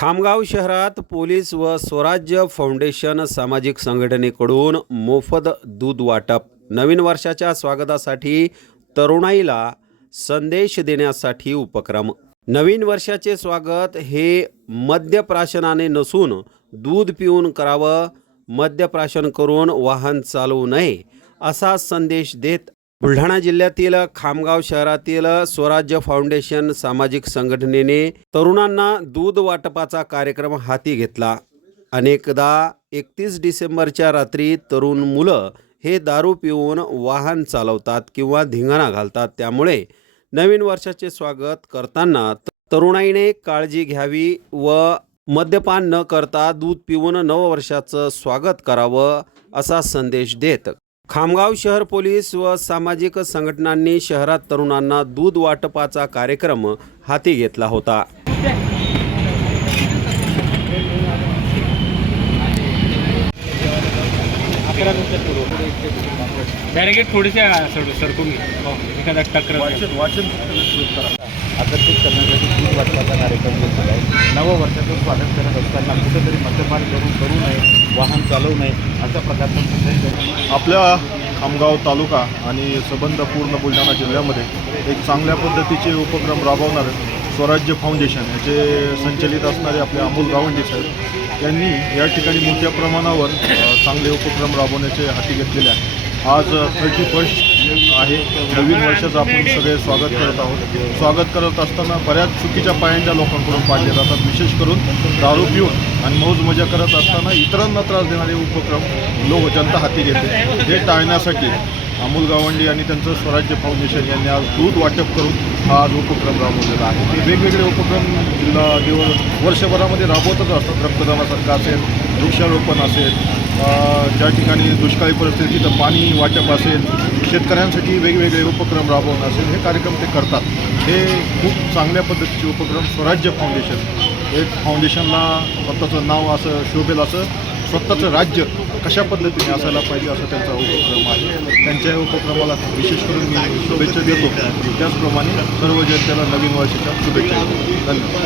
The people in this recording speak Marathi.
खामगाव शहरात पोलीस व स्वराज्य फाउंडेशन सामाजिक संघटनेकडून मोफत दूध वाटप नवीन वर्षाच्या स्वागतासाठी तरुणाईला संदेश देण्यासाठी उपक्रम नवीन वर्षाचे स्वागत हे मद्यप्राशनाने नसून दूध पिऊन करावं मद्यप्राशन करून वाहन चालवू नये असा संदेश देत बुलढाणा जिल्ह्यातील खामगाव शहरातील स्वराज्य फाउंडेशन सामाजिक संघटनेने तरुणांना दूध वाटपाचा कार्यक्रम हाती घेतला अनेकदा एकतीस डिसेंबरच्या रात्री तरुण मुलं हे दारू पिऊन वाहन चालवतात किंवा धिंगाणा घालतात त्यामुळे नवीन वर्षाचे स्वागत करताना तरुणाईने काळजी घ्यावी व मद्यपान न करता दूध पिऊन नववर्षाचं स्वागत करावं असा संदेश देत खामगाव शहर पोलीस व सामाजिक संघटनांनी शहरात तरुणांना दूध वाटपाचा कार्यक्रम हाती घेतला होता आकर्षित करण्यासाठी दूध वाटपाचा कार्यक्रम घेतलेला आहे नववर्षाचं स्वागत करत असताना कुठेतरी मद्यपान करून करू नये वाहन चालवू नये अशा प्रकारचा संदेश आपल्या खामगाव तालुका आणि सबंध पूर्ण बुलढाणा जिल्ह्यामध्ये एक चांगल्या पद्धतीचे उपक्रम राबवणारे स्वराज्य फाउंडेशन याचे संचलित असणारे आपले अमोल गावंडे साहेब यांनी या ठिकाणी मोठ्या प्रमाणावर चांगले उपक्रम राबवण्याचे हाती घेतलेले आहे आज थर्टी फर्स्ट आहे नवीन वर्षाचं आपण सगळे स्वागत करत आहोत स्वागत करत असताना बऱ्याच चुकीच्या पायांच्या लोकांकडून पाहिले जातात विशेष करून दारू पिऊन आणि मौज मजा करत असताना इतरांना त्रास देणारे उपक्रम लोक जनता हाती घेते हे टाळण्यासाठी अमोल गावंडी आणि त्यांचं स्वराज्य फाउंडेशन यांनी आज दूध वाटप करून हा आज उपक्रम राबवलेला आहे ते वेगवेगळे उपक्रम जिल्हा दिवस वर्षभरामध्ये राबवतच असतात रक्तदानासारखं असेल वृक्षारोपण असेल ज्या ठिकाणी दुष्काळी परिस्थिती पाणी वाटप असेल शेतकऱ्यांसाठी वेगवेगळे उपक्रम राबवणं असेल हे कार्यक्रम ते करतात हे खूप चांगल्या पद्धतीचे उपक्रम स्वराज्य फाउंडेशन एक फाउंडेशनला स्वतःचं नाव असं शोभेल असं स्वतःचं राज्य कशा पद्धतीने असायला पाहिजे असा त्यांचा उपक्रम आहे त्यांच्या उपक्रमाला विशेष करून मी शुभेच्छा देतो त्याचप्रमाणे सर्व जनतेला नवीन वर्षाच्या शुभेच्छा धन्यवाद